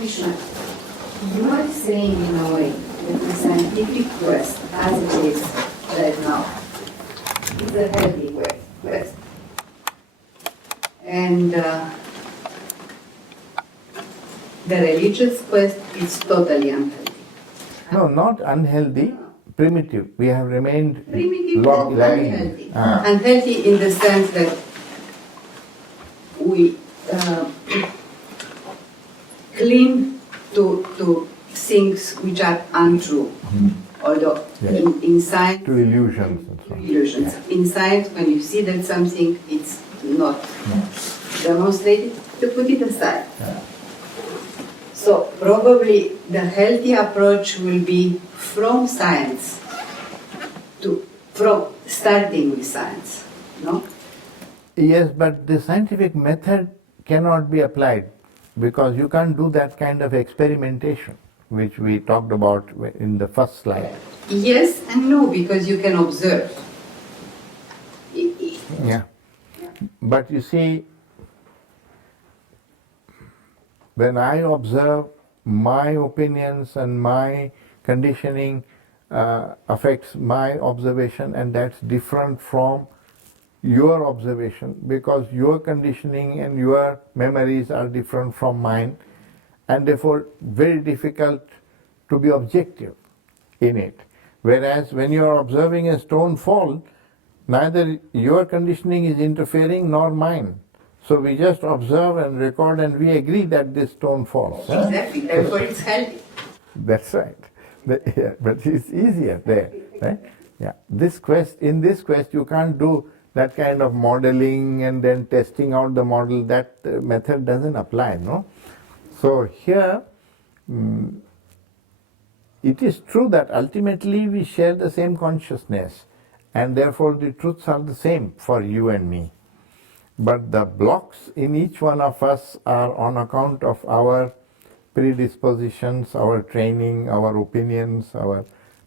Krishna, you are saying in a way that the scientific quest, as it is right now, is a healthy quest. And the religious quest is totally unhealthy. No, not unhealthy, primitive. We have remained Primitive and lagging. unhealthy. Unhealthy in the sense that we cling to things which are untrue. Although in science, To illusions and so on. illusions. In science, when you see that something it's not demonstrated, you put it aside. So probably the healthy approach will be from science from starting with science, no? Yes, but the scientific method cannot be applied because you can't do that kind of experimentation, which we talked about in the first slide. Yes and no, because you can observe. Yeah. But you see, when I observe, my opinions and my conditioning affects my observation, and that's different from your observation because your conditioning and your memories are different from mine, and therefore very difficult to be objective in it. Whereas when you are observing a stone fall, neither your conditioning is interfering nor mine. So we just observe and record and we agree that this stone falls. Exactly, therefore it's healthy. That's right. Yeah, but it's easier there, right? Yeah. In this quest, you can't do that kind of modeling and then testing out the model. That method doesn't apply, no? So here, it is true that ultimately we share the same consciousness, and therefore the truths are the same for you and me. But the blocks in each one of us are on account of our predispositions, our training, our opinions, our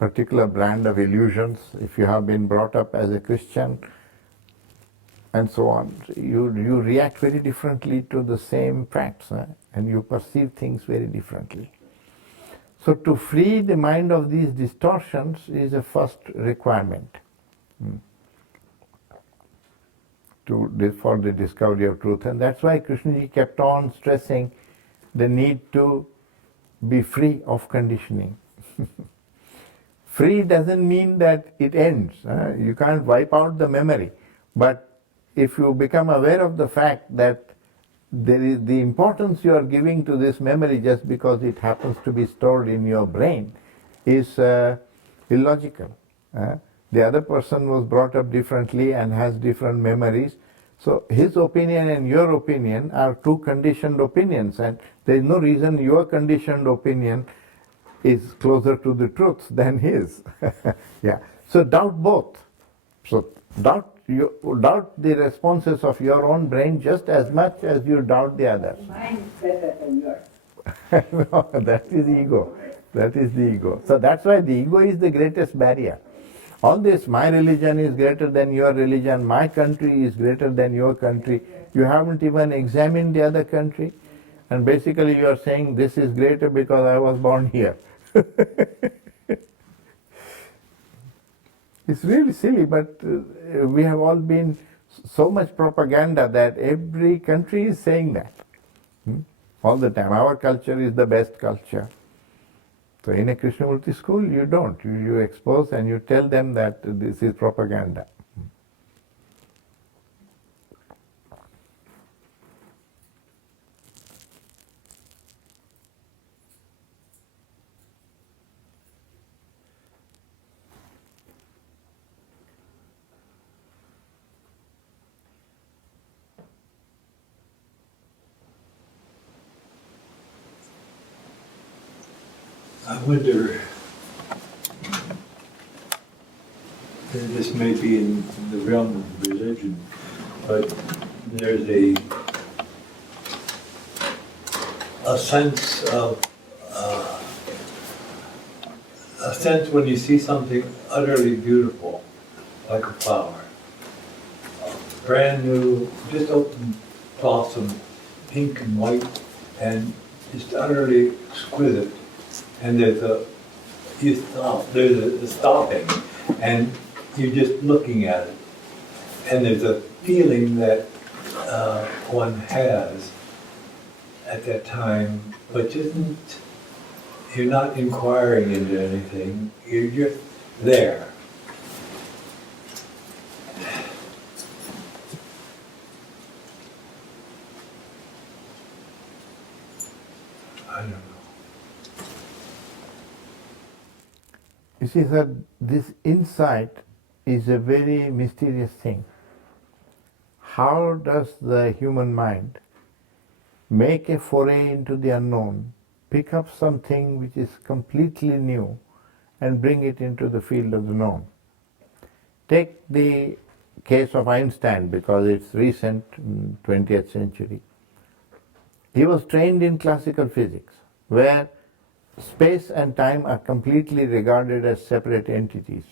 particular brand of illusions. If you have been brought up as a Christian and so on, you react very differently to the same facts, and you perceive things very differently. So to free the mind of these distortions is a first requirement for the discovery of truth. And that's why Krishna kept on stressing the need to be free of conditioning. Free doesn't mean that it ends. You can't wipe out the memory. But if you become aware of the fact that there is the importance you are giving to this memory just because it happens to be stored in your brain is illogical. The other person was brought up differently and has different memories. So his opinion and your opinion are two conditioned opinions, and there is no reason your conditioned opinion is closer to the truth than his. Yeah. So doubt both. So doubt the responses of your own brain just as much as you doubt the others. Mine is better than yours. No, that is ego. That is the ego. So that's why the ego is the greatest barrier. All this, my religion is greater than your religion, my country is greater than your country. You haven't even examined the other country. And basically you are saying this is greater because I was born here. It's really silly, but we have all been so much propaganda that every country is saying that all the time. Our culture is the best culture. So in a Krishnamurti school, you don't. You expose and you tell them that this is propaganda. I wonder, and this may be in the realm of religion, but there's a sense of when you see something utterly beautiful, like a flower, brand new, just open blossom, pink and white, and just utterly exquisite. And there's a stopping, and you're just looking at it. And there's a feeling that one has at that time, but you're not inquiring into anything, you're just there. I don't know. You see, sir, this insight is a very mysterious thing. How does the human mind make a foray into the unknown, pick up something which is completely new, and bring it into the field of the known? Take the case of Einstein, because it's recent, 20th century. He was trained in classical physics, where space and time are completely regarded as separate entities,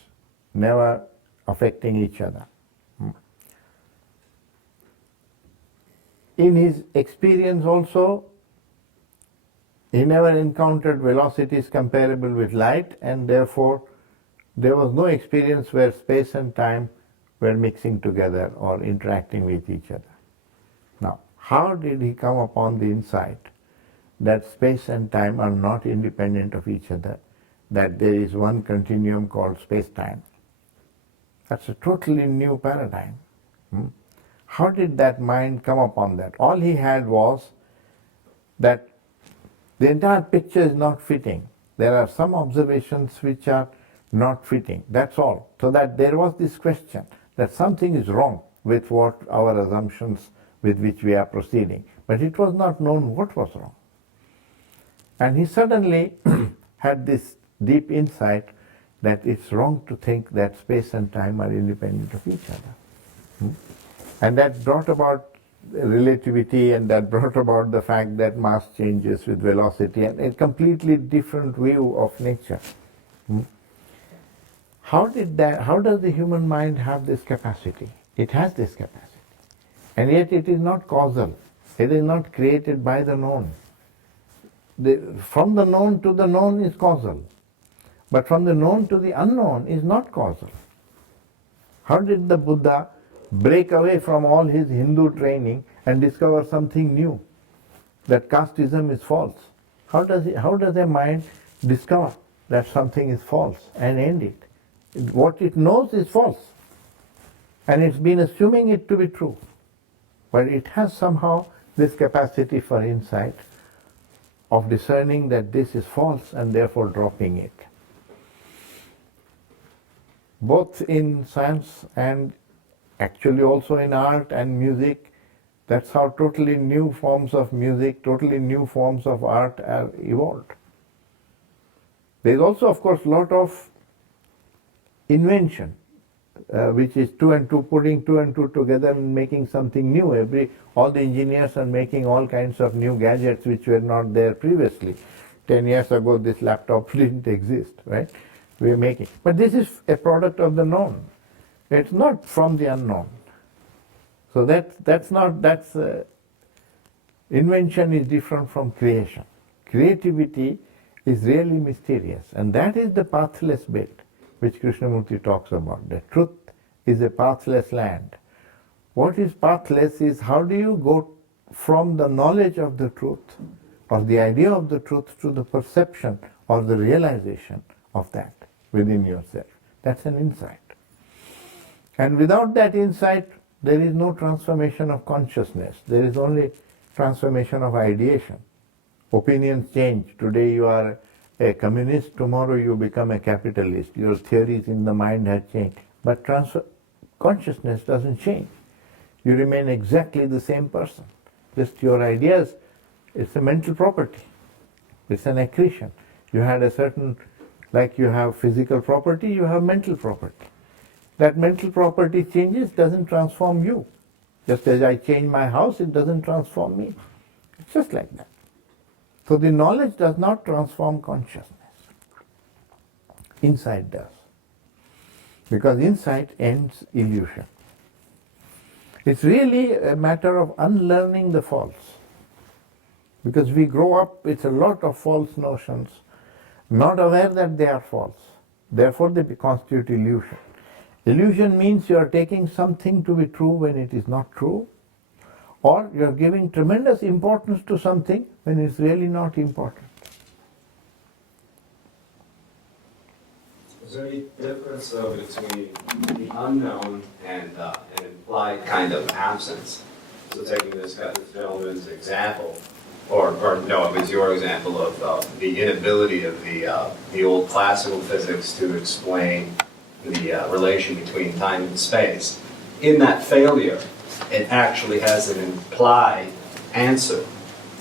never affecting each other. In his experience also, he never encountered velocities comparable with light, and therefore there was no experience where space and time were mixing together or interacting with each other. Now, how did he come upon the insight that space and time are not independent of each other, that there is one continuum called space-time? That's a totally new paradigm. How did that mind come upon that? All he had was that the entire picture is not fitting. There are some observations which are not fitting. That's all. So that there was this question that something is wrong with what our assumptions with which we are proceeding. But it was not known what was wrong. And he suddenly had this deep insight that it's wrong to think that space and time are independent of each other. And that brought about relativity, and that brought about the fact that mass changes with velocity, and a completely different view of nature. How does the human mind have this capacity? It has this capacity. And yet it is not causal. It is not created by the known. From the known to the known is causal. But from the known to the unknown is not causal. How did the Buddha break away from all his Hindu training and discover something new? That casteism is false. How does a mind discover that something is false and end it? What it knows is false. And it's been assuming it to be true. But it has somehow this capacity for insight of discerning that this is false and therefore dropping it. Both in science and actually also in art and music, that's how totally new forms of music, totally new forms of art are evolved. There is also, of course, a lot of invention, which is putting two and two together and making something new. All the engineers are making all kinds of new gadgets which were not there previously. 10 years ago, this laptop didn't exist, right? We are making. But this is a product of the known. It's not from the unknown. So invention is different from creation. Creativity is really mysterious, and that is the pathless bit which Krishnamurti talks about. The truth is a pathless land. What is pathless is how do you go from the knowledge of the truth or the idea of the truth to the perception or the realization of that within yourself. That's an insight. And without that insight, there is no transformation of consciousness. There is only transformation of ideation. Opinions change. Today you are a communist, tomorrow you become a capitalist. Your theories in the mind have changed. But consciousness doesn't change. You remain exactly the same person. Just your ideas, it's a mental property. It's an accretion. You had a certain, like you have physical property, you have mental property. That mental property changes, doesn't transform you. Just as I change my house, it doesn't transform me. It's just like that. So the knowledge does not transform consciousness. Insight does. Because insight ends illusion. It's really a matter of unlearning the false. Because we grow up with a lot of false notions, not aware that they are false. Therefore, they constitute illusion. Illusion means you are taking something to be true when it is not true, or you are giving tremendous importance to something when it's really not important. Is there any difference between the unknown and an implied kind of absence? So taking this gentleman's example, or no, it was your example of the inability of the old classical physics to explain the relation between time and space. In that failure, it actually has an implied answer,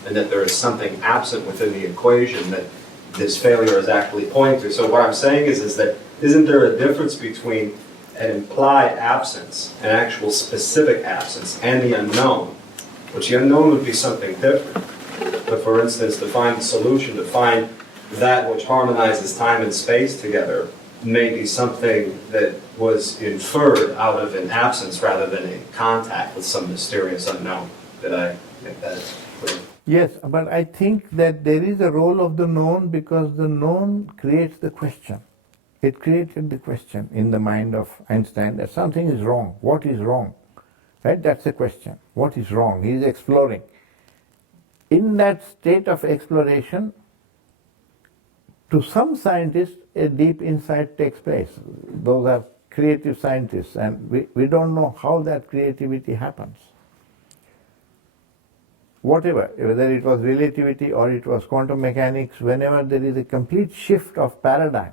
and that there is something absent within the equation that this failure is actually pointing to. So what I'm saying is that isn't there a difference between an implied absence, an actual specific absence, and the unknown? Which the unknown would be something different. But for instance, to find the solution, to find that which harmonizes time and space together, may be something that was inferred out of an absence rather than a contact with some mysterious unknown. Did I make that clear? Yes, but I think that there is a role of the known because the known creates the question. It created the question in the mind of Einstein that something is wrong. What is wrong? Right? That's the question. What is wrong? He is exploring. In that state of exploration, to some scientists, a deep insight takes place. Those are creative scientists, and we don't know how that creativity happens. Whatever, whether it was relativity or it was quantum mechanics, whenever there is a complete shift of paradigm.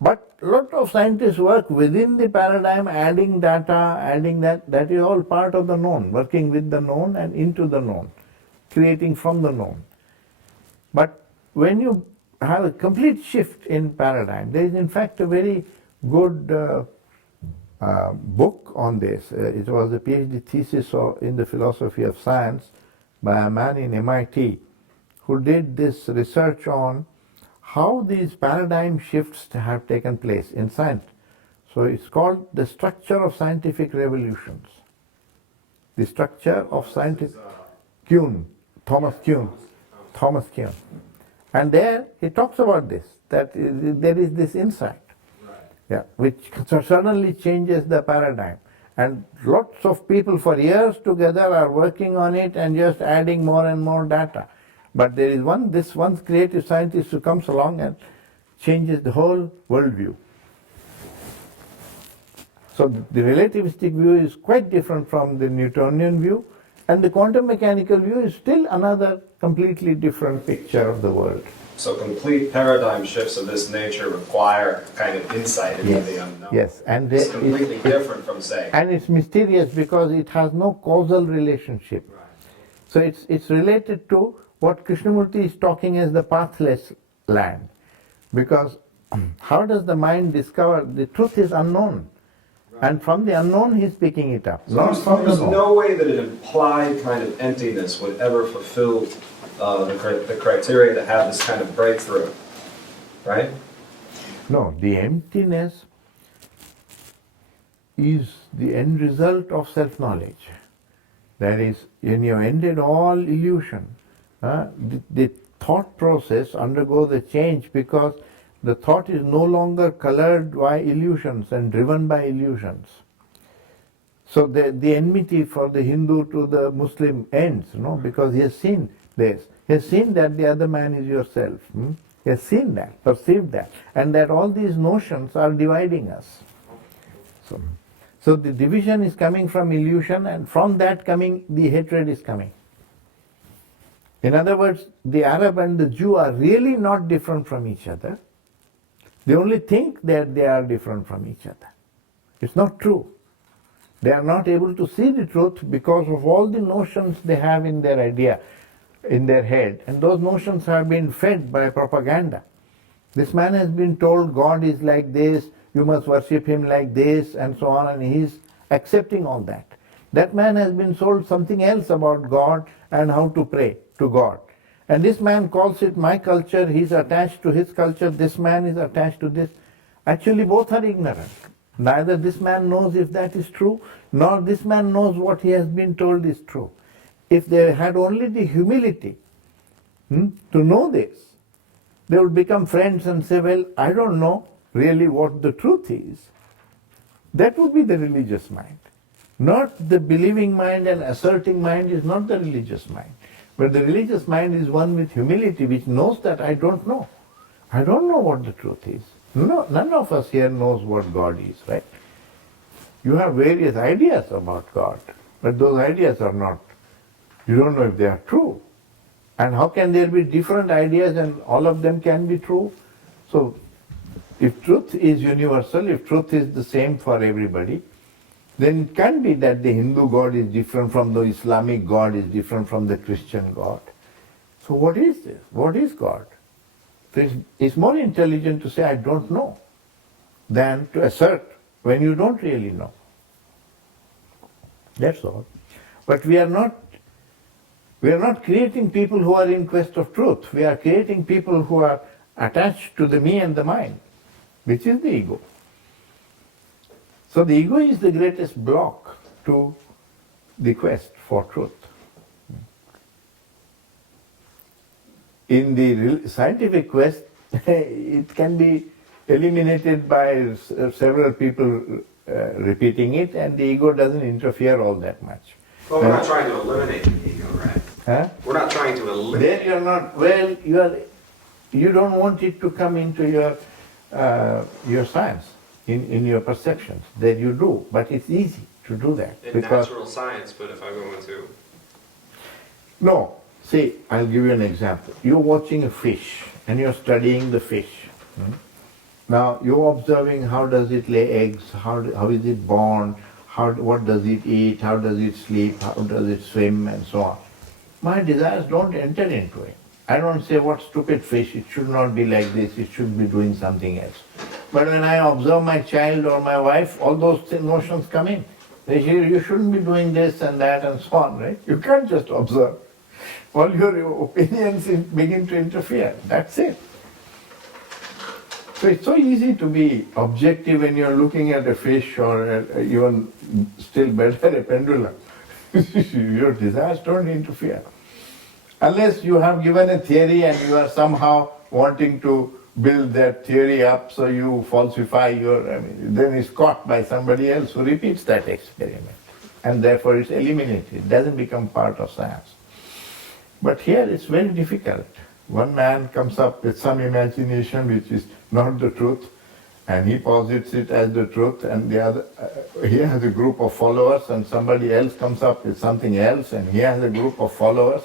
But a lot of scientists work within the paradigm, adding data, adding that is all part of the known, working with the known and into the known, creating from the known. But when you have a complete shift in paradigm, there is in fact a very good book on this. It was a PhD thesis in the philosophy of science by a man in MIT who did this research on how these paradigm shifts have taken place in science. So it's called The Structure of Scientific Revolutions. The structure of scientific... Thomas Kuhn. And there he talks about this, that there is this insight, yeah, which suddenly changes the paradigm. And lots of people for years together are working on it and just adding more and more data. But there is this one creative scientist who comes along and changes the whole worldview. So the relativistic view is quite different from the Newtonian view, and the quantum mechanical view is still another completely different picture of the world. So complete paradigm shifts of this nature require kind of insight into the unknown. Yes, and it's completely different from saying. And it's mysterious because it has no causal relationship. Right. So it's related to what Krishnamurti is talking as the pathless land. Because how does the mind discover? The truth is unknown. And from the unknown he's picking it up. So there's no way that an implied kind of emptiness would ever fulfill the criteria to have this kind of breakthrough, right? No, the emptiness is the end result of self-knowledge. That is, when you ended all illusion, the thought process undergoes a change because the thought is no longer colored by illusions and driven by illusions. So the enmity for the Hindu to the Muslim ends, because he has seen this. He has seen that the other man is yourself. He has seen that, perceived that, and that all these notions are dividing us. So the division is coming from illusion, and from that coming, the hatred is coming. In other words, the Arab and the Jew are really not different from each other. They only think that they are different from each other. It's not true. They are not able to see the truth because of all the notions they have in their idea, in their head. And those notions have been fed by propaganda. This man has been told God is like this, you must worship him like this, and so on, and he is accepting all that. That man has been sold something else about God and how to pray to God. And this man calls it my culture, he's attached to his culture, this man is attached to this. Actually, both are ignorant. Neither this man knows if that is true, nor this man knows what he has been told is true. if they had only the humility to know this, they would become friends and say, well, I don't know really what the truth is. That would be the religious mind. Not the believing mind and asserting mind is not the religious mind. But the religious mind is one with humility, which knows that I don't know. I don't know what the truth is. No, none of us here knows what God is, right? You have various ideas about God, but those ideas are not, you don't know if they are true. And how can there be different ideas and all of them can be true? So, if truth is universal, if truth is the same for everybody, then it can be that the Hindu God is different from the Islamic God, is different from the Christian God. So what is this? What is God? So it's more intelligent to say, I don't know, than to assert when you don't really know. That's all. But we are not creating people who are in quest of truth. We are creating people who are attached to the me and the mine, which is the ego. So the ego is the greatest block to the quest for truth. In the scientific quest, it can be eliminated by several people repeating it, and the ego doesn't interfere all that much. Well, we're not trying to eliminate the ego, right? Huh? We're not trying to eliminate. Then you're not, well, you don't want it to come into your science, in your perceptions. Then you do, but it's easy to do that. In natural science, but if I go into... No, see, I'll give you an example. You're watching a fish and you're studying the fish. Now you're observing how does it lay eggs, how is it born, what does it eat, how does it sleep, how does it swim, and so on. My desires don't enter into it. I don't say, what stupid fish, it should not be like this, it should be doing something else. But when I observe my child or my wife, all those notions come in. They say, you shouldn't be doing this and that and so on, right? You can't just observe. All your opinions begin to interfere. That's it. So it's so easy to be objective when you're looking at a fish or even still better a pendulum. Your desires don't interfere. Unless you have given a theory and you are somehow wanting to build that theory up, so you falsify then it's caught by somebody else who repeats that experiment. And therefore it's eliminated. It doesn't become part of science. But here it's very difficult. One man comes up with some imagination which is not the truth, and he posits it as the truth, and the other, he has a group of followers, and somebody else comes up with something else, and he has a group of followers,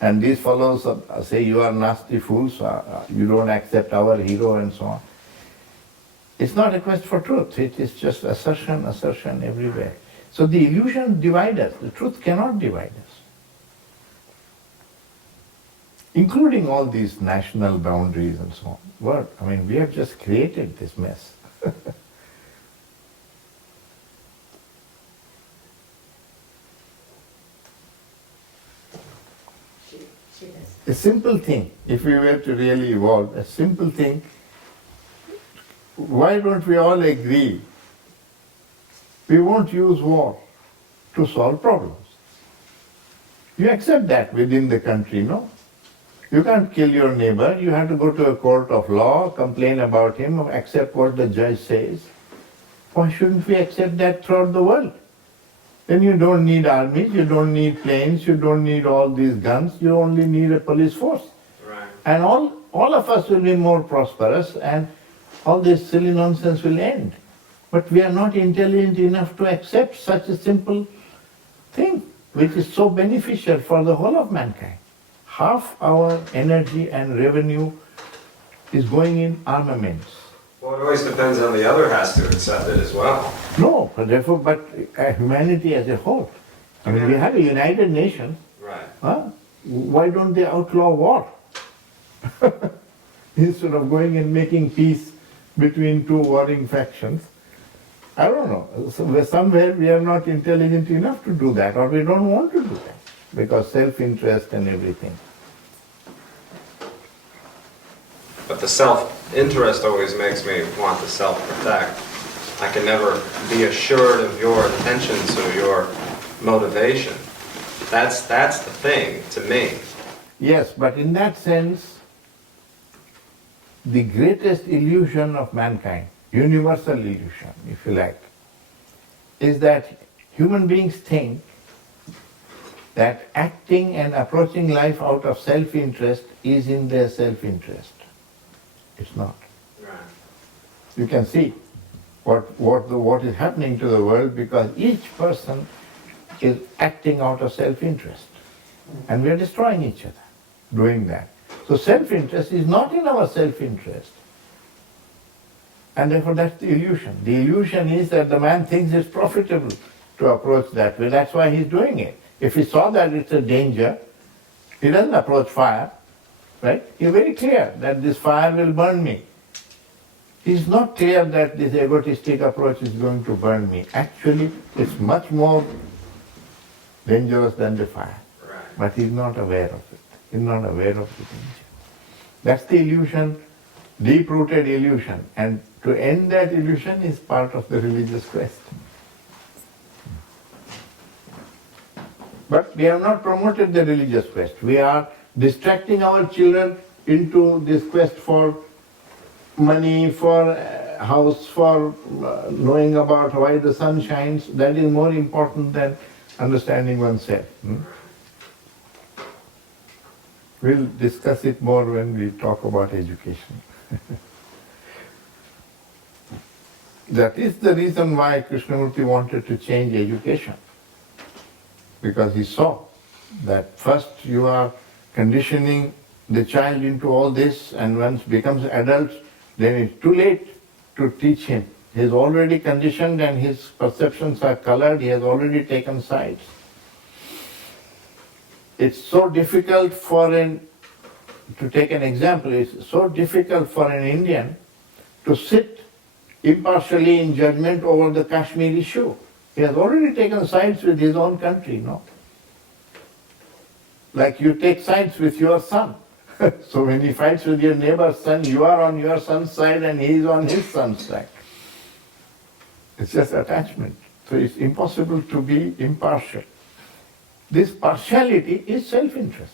and these followers say, you are nasty fools, you don't accept our hero, and so on. It's not a quest for truth, it is just assertion everywhere. So the illusion divides us, the truth cannot divide us. Including all these national boundaries and so on. We have just created this mess. A simple thing, if we were to really evolve, a simple thing, why don't we all agree? We won't use war to solve problems. You accept that within the country, no? You can't kill your neighbor, you have to go to a court of law, complain about him, accept what the judge says. Why shouldn't we accept that throughout the world? Then you don't need armies, you don't need planes, you don't need all these guns, you only need a police force. Right. And all of us will be more prosperous and all this silly nonsense will end. But we are not intelligent enough to accept such a simple thing, which is so beneficial for the whole of mankind. Half our energy and revenue is going in armaments. Well, it always depends on the other has to accept it as well. No, but humanity as a whole. We have a United Nations. Right. Why don't they outlaw war? Instead of going and making peace between two warring factions. I don't know. Somewhere we are not intelligent enough to do that, or we don't want to do that. Because self-interest and everything. But the self-interest always makes me want to self-protect. I can never be assured of your intentions or your motivation. That's the thing to me. Yes, but in that sense, the greatest illusion of mankind, universal illusion, if you like, is that human beings think that acting and approaching life out of self-interest is in their self-interest. It's not. Right. You can see what is happening to the world because each person is acting out of self-interest. And we are destroying each other doing that. So self-interest is not in our self-interest. And therefore that's the illusion. The illusion is that the man thinks it's profitable to approach that way. That's why he's doing it. If he saw that it's a danger, he doesn't approach fire, right? He's very clear that this fire will burn me. He's not clear that this egotistic approach is going to burn me. Actually, it's much more dangerous than the fire. Right. But he's not aware of it. He's not aware of the danger. That's the illusion, deep-rooted illusion. And to end that illusion is part of the religious quest. But we have not promoted the religious quest. We are distracting our children into this quest for money, for house, for knowing about why the sun shines. That is more important than understanding oneself. We'll discuss it more when we talk about education. That is the reason why Krishnamurti wanted to change education. Because he saw that first you are conditioning the child into all this, and once becomes adult, then it's too late to teach him. He is already conditioned and his perceptions are colored, he has already taken sides. It's so difficult to take an example, it's so difficult for an Indian to sit impartially in judgment over the Kashmir issue. He has already taken sides with his own country, no? Like you take sides with your son. So when he fights with your neighbor's son, you are on your son's side and he is on his son's side. It's just attachment. So it's impossible to be impartial. This partiality is self-interest.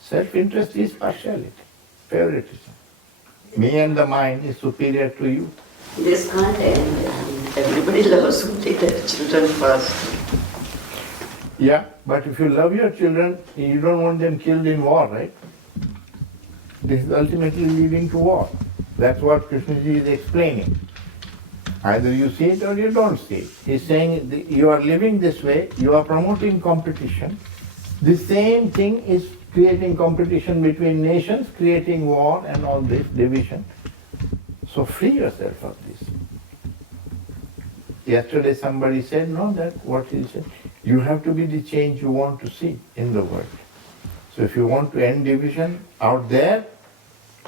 Self-interest is partiality, favoritism. Me and the mine is superior to you. This can't end. Everybody loves only their children first. Yeah, but if you love your children, you don't want them killed in war, right? This is ultimately leading to war. That's what Krishnaji is explaining. Either you see it or you don't see it. He's saying you are living this way, you are promoting competition. The same thing is creating competition between nations, creating war and all this division. So free yourself of this. Yesterday somebody said, no, that's what he said. You have to be the change you want to see in the world. So if you want to end division out there,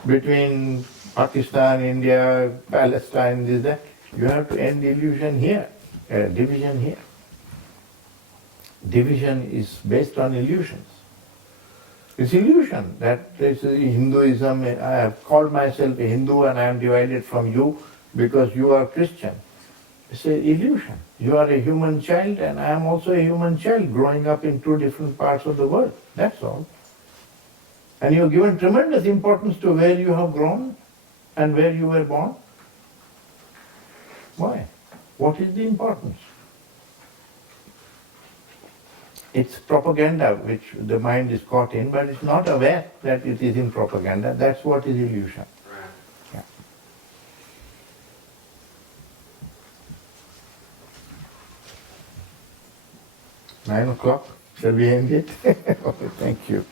between Pakistan, India, Palestine, this, that, you have to end illusion here, division here. Division is based on illusions. It's illusion that there's Hinduism, I have called myself a Hindu and I am divided from you because you are Christian. It's an illusion. You are a human child and I am also a human child growing up in two different parts of the world. That's all. And you have given tremendous importance to where you have grown and where you were born. Why? What is the importance? It's propaganda which the mind is caught in, but it's not aware that it is in propaganda. That's what is illusion. Yeah. 9 o'clock. Shall we end it? Okay, thank you.